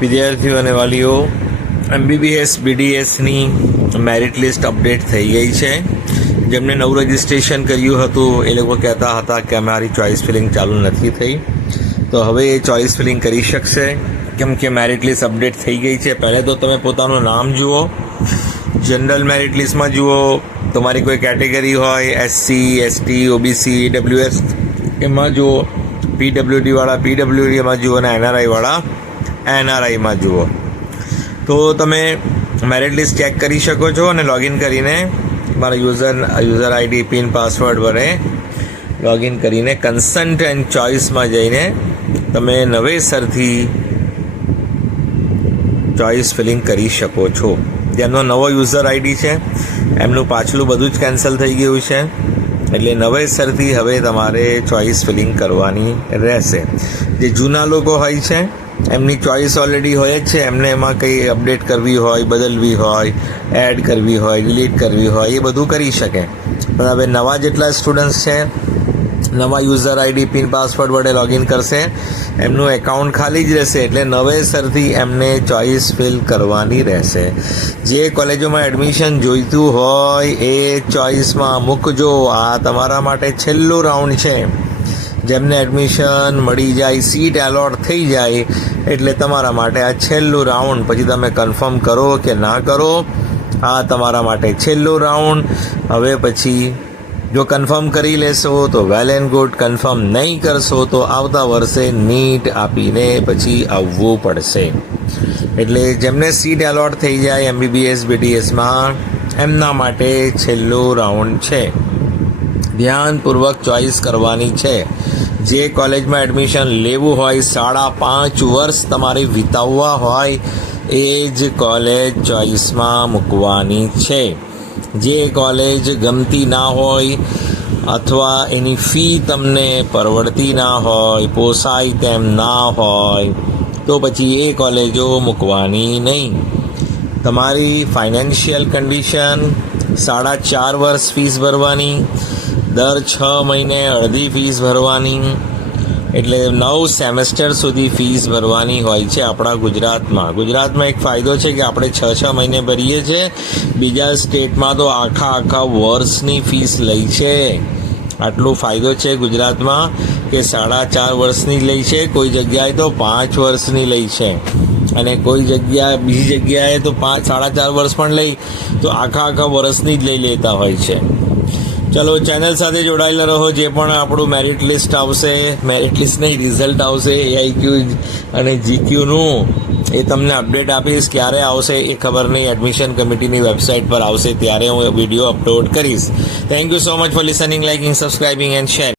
વિદ્યાર્થીઓ અને વાલીઓ એમબીબીએસ બીડીએસની મેરિટ લિસ્ટ અપડેટ થઈ ગઈ છે. જેમને નવું રજિસ્ટ્રેશન કર્યું હતું, એ લોકો કહેતા હતા કે અમારી ચોઇસ ફિલિંગ ચાલુ નથી થઈ. તો હવે એ ચોઇસ ફિલિંગ કરી શકશે. કેમ કે મેરિટ લિસ્ટ અપડેટ થઈ ગઈ છે. પહેલે તો તમે પોતાનું નામ જુઓ. જનરલ મેરિટ લિસ્ટમાં જુઓ. તમારી કોઈ કેટેગરી હોય એસસી એસટી ઓબીસી ડબલ્યુએસ એમાં જુઓ. પીડબ્લ્યુડીવાળા પીડબ્લ્યુડીમાં જુઓ અને એનઆરઆઈવાળા એનઆરઆઈમાં જુઓ. તો તમે મેરિટ લિસ્ટ ચેક કરી શકો છો અને લોગિન કરીને મારા user user ID pin password વડે લોગિન કરીને કન્સન્ટ એન્ડ ચોઇસમાં જઈને તમે નવેસરથી ચોઇસ ફિલિંગ કરી શકો છો. જેમનો નવો યુઝર આઈડી છે, એમનું પાછલું બધું જ કેન્સલ થઈ ગયું છે. એટલે નવેસરથી હવે તમારે ચોઇસ ફિલિંગ કરવાની રહેશે. જે જૂના લોકો હોય છે એમની ચોઇસ ઓલરેડી હોય જ છે. એમને એમાં કંઈ અપડેટ કરવી હોય, બદલવી હોય એડ કરવી હોય ડિલીટ કરવી હોય, એ બધું કરી શકે. પણ હવે નવા જેટલા સ્ટુડન્ટ્સ છે, નવા યુઝર આઈડી પિન પાસવર્ડ વડે લોગિન કરશે, એમનું એકાઉન્ટ ખાલી જ રહેશે એટલે નવેસરથી એમને ચોઇસ ફિલ કરવાની રહેશે. જે કોલેજોમાં એડમિશન જોઈતું હોય, એ ચોઇસમાં મૂકજો. આ તમારા માટે છેલ્લું રાઉન્ડ છે. જેમને એડમિશન મળી જાય સીટ એલોટ થઈ જાય, એટલે તમારા માટે આ છેલ્લું રાઉન્ડ પછી તમે કન્ફર્મ કરો કે ના કરો, આ તમારા માટે છેલ્લું રાઉન્ડ હવે પછી જો કન્ફર્મ કરી લેશો તો વેલ એન્ડ ગુડ કન્ફર્મ નહીં કરશો તો આવતા વર્ષે નીટ આપીને પછી આવવું પડશે. એટલે જેમને સીટ એલોટ થઈ જાય એમબીબીએસ બીડીએસમાં એમના માટે છેલ્લું રાઉન્ડ છે. ધ્યાનપૂર્વક ચોઇસ કરવાની છે. જે કોલેજમાં એડમિશન લેવું હોય, સાડા પાંચ વર્ષ તમારે વિતાવવા હોય, એ જ કોલેજ ચોઇસમાં મૂકવાની છે. જે કોલેજ ગમતી ના હોય અથવા એની ફી તમને પરવડતી ના હોય, પોસાય તેમ ના હોય, તો પછી એ કોલેજો મૂકવાની નહીં. તમારી ફાઇનાન્શિયલ કન્ડિશન સાડા ચાર વર્ષ ફીસ ભરવાની દર છ મહિને અડધી ફીસ ભરવાની. એટલે નવ સેમેસ્ટર સુધી ફીસ ભરવાની હોય છે આપણા ગુજરાતમાં. ગુજરાતમાં એક ફાયદો છે કે આપણે છ છ મહિને ભરીએ છીએ બીજા સ્ટેટમાં તો આખા આખા વર્ષની ફીસ લે છે. આટલો ફાયદો છે ગુજરાતમાં કે સાડા ચાર વર્ષની લે છે. કોઈ જગ્યાએ તો પાંચ વર્ષની લે છે. અને કોઈ જગ્યા બીજી જગ્યાએ તો પાંચ, સાડા ચાર વર્ષ પણ લઈ તો આખા આખા વર્ષની જ લઈ લેતા હોય છે. ચલો, ચેનલ સાથે જોડાયેલા રહો, જે પણ આપણું મેરિટ લિસ્ટ આવશે. મેરિટ લિસ્ટ નહીં રિઝલ્ટ આવશે. એઆઈક્યુ અને જીક્યુનું એ તમને અપડેટ આપીશ, ક્યારે આવશે એ ખબર નહીં. એડમિશન કમિટીની વેબસાઇટ પર આવશે, ત્યારે હું વીડિયો અપલોડ કરીશ. Thank you so much for listening liking subscribing and share